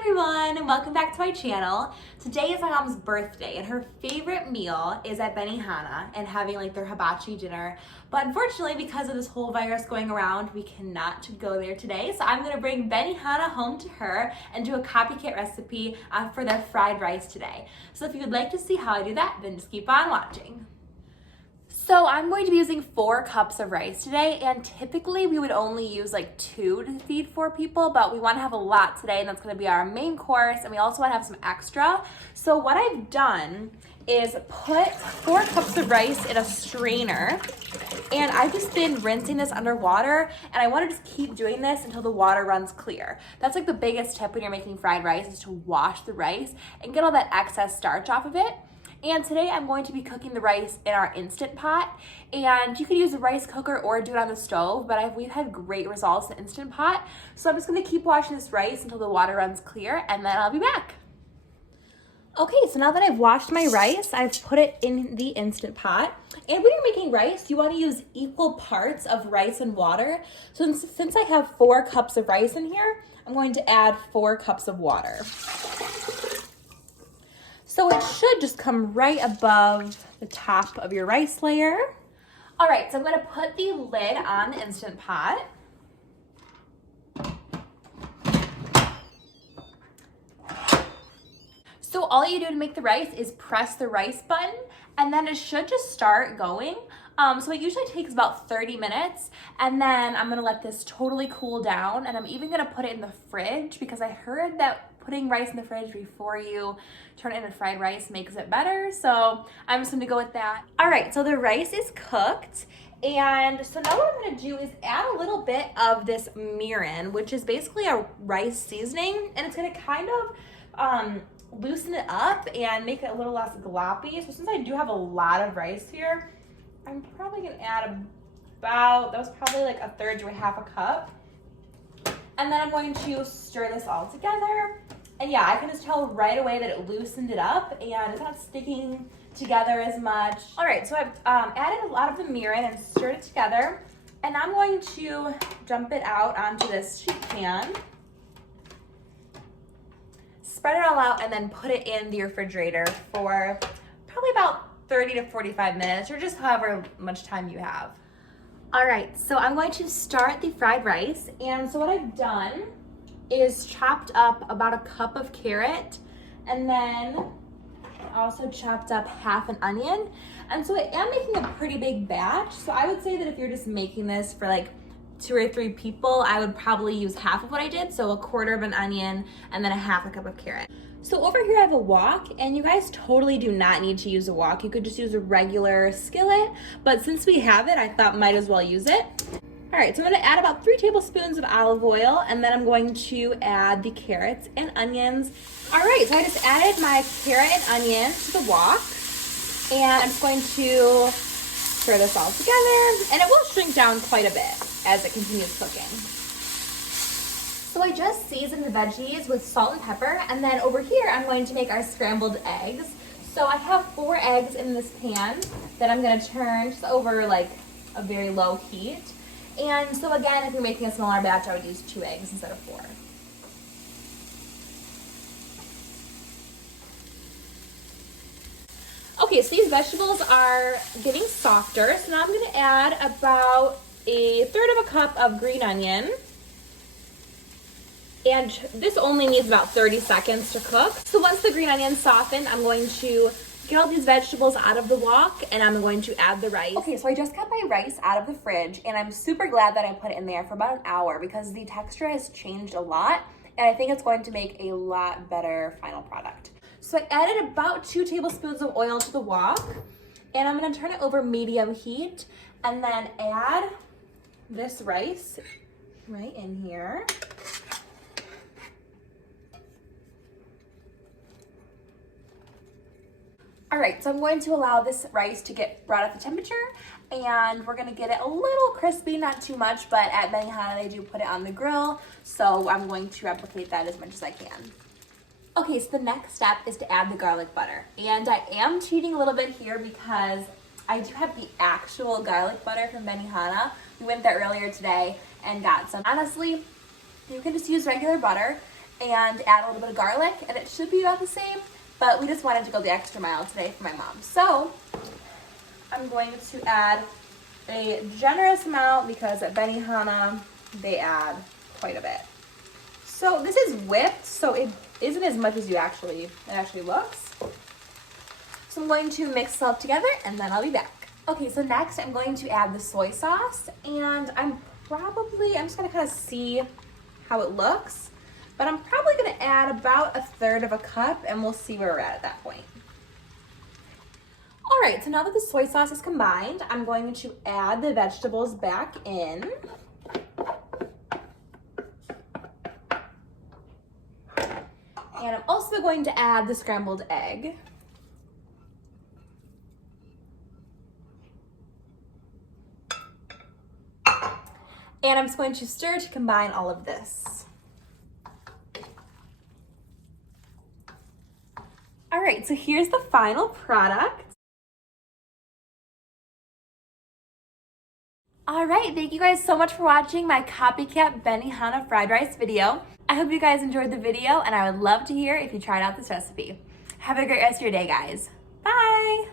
everyone, and welcome back to my channel. Today is my mom's birthday and her favorite meal is at Benihana and having like their hibachi dinner. But unfortunately, because of this whole virus going around, we cannot go there today. So I'm gonna bring Benihana home to her and do a copycat recipe for their fried rice today. So if you would like to see how I do that, then just keep on watching. So I'm going to be using 4 cups of rice today, and typically we would only use like 2 to feed 4 people, but we want to have a lot today, and that's going to be our main course, and we also want to have some extra. So what I've done is put 4 cups of rice in a strainer, and I've just been rinsing this underwater, and I want to just keep doing this until the water runs clear. That's like the biggest tip when you're making fried rice, is to wash the rice and get all that excess starch off of it. And today I'm going to be cooking the rice in our Instant Pot, and you can use a rice cooker or do it on the stove, but we've had great results in the Instant Pot. So I'm just gonna keep washing this rice until the water runs clear, and then I'll be back. Okay, so now that I've washed my rice, I've put it in the Instant Pot. And when you're making rice, you wanna use equal parts of rice and water. So since I have 4 cups of rice in here, I'm going to add 4 cups of water. So it should just come right above the top of your rice layer. All right, so I'm gonna put the lid on the Instant Pot. So all you do to make the rice is press the rice button, and then it should just start going. So it usually takes about 30 minutes, and then I'm gonna let this totally cool down, and I'm even gonna put it in the fridge because I heard that putting rice in the fridge before you turn it into fried rice makes it better. So I'm just gonna go with that. All right, so the rice is cooked. And so now what I'm gonna do is add a little bit of this mirin, which is basically a rice seasoning, and it's gonna kind of loosen it up and make it a little less gloppy. So since I do have a lot of rice here, I'm probably gonna add that was probably like 1/3 to 1/2 cup. And then I'm going to stir this all together. And yeah, I can just tell right away that it loosened it up and it's not sticking together as much. All right, so I've added a lot of the mirin and stirred it together. And I'm going to dump it out onto this sheet pan. Spread it all out and then put it in the refrigerator for probably about 30 to 45 minutes, or just however much time you have. All right, so I'm going to start the fried rice. And so what I've done is chopped up about 1 cup of carrot, and then also chopped up half an onion. And so I am making a pretty big batch. So I would say that if you're just making this for like 2 or 3 people, I would probably use half of what I did. So 1/4 of an onion and then 1/2 cup of carrot. So over here I have a wok, and you guys totally do not need to use a wok. You could just use a regular skillet, but since we have it, I thought might as well use it. All right, so I'm gonna add about 3 tablespoons of olive oil, and then I'm going to add the carrots and onions. All right, so I just added my carrot and onion to the wok, and I'm just going to stir this all together, and it will shrink down quite a bit as it continues cooking. So I just seasoned the veggies with salt and pepper, and then over here I'm going to make our scrambled eggs. So I have 4 eggs in this pan that I'm gonna turn just over like a very low heat. And so again, if you're making a smaller batch, I would use 2 eggs instead of 4. Okay, so these vegetables are getting softer. So now I'm gonna add about 1/3 of a cup of green onion. And this only needs about 30 seconds to cook. So once the green onions soften, I'm going to get all these vegetables out of the wok, and I'm going to add the rice. Okay, so I just got my rice out of the fridge, and I'm super glad that I put it in there for about an hour because the texture has changed a lot, and I think it's going to make a lot better final product. So I added about 2 tablespoons of oil to the wok, and I'm gonna turn it over medium heat, and then add this rice right in here. All right, so I'm going to allow this rice to get brought up to temperature, and we're gonna get it a little crispy, not too much, but at Benihana they do put it on the grill, so I'm going to replicate that as much as I can. Okay, so the next step is to add the garlic butter, and I am cheating a little bit here because I do have the actual garlic butter from Benihana. We went there earlier today and got some. Honestly, you can just use regular butter, and add a little bit of garlic, and it should be about the same, but we just wanted to go the extra mile today for my mom. So I'm going to add a generous amount because at Benihana, they add quite a bit. So this is whipped, so it isn't as much as it actually looks. So I'm going to mix this all together and then I'll be back. Okay, so next I'm going to add the soy sauce, and I'm just gonna kind of see how it looks, but I'm probably gonna add about 1/3 cup and we'll see where we're at that point. All right, so now that the soy sauce is combined, I'm going to add the vegetables back in. And I'm also going to add the scrambled egg. And I'm just going to stir to combine all of this. All right, so here's the final product. All right, thank you guys so much for watching my Copycat Benihana fried rice video. I hope you guys enjoyed the video, and I would love to hear if you tried out this recipe. Have a great rest of your day, guys. Bye.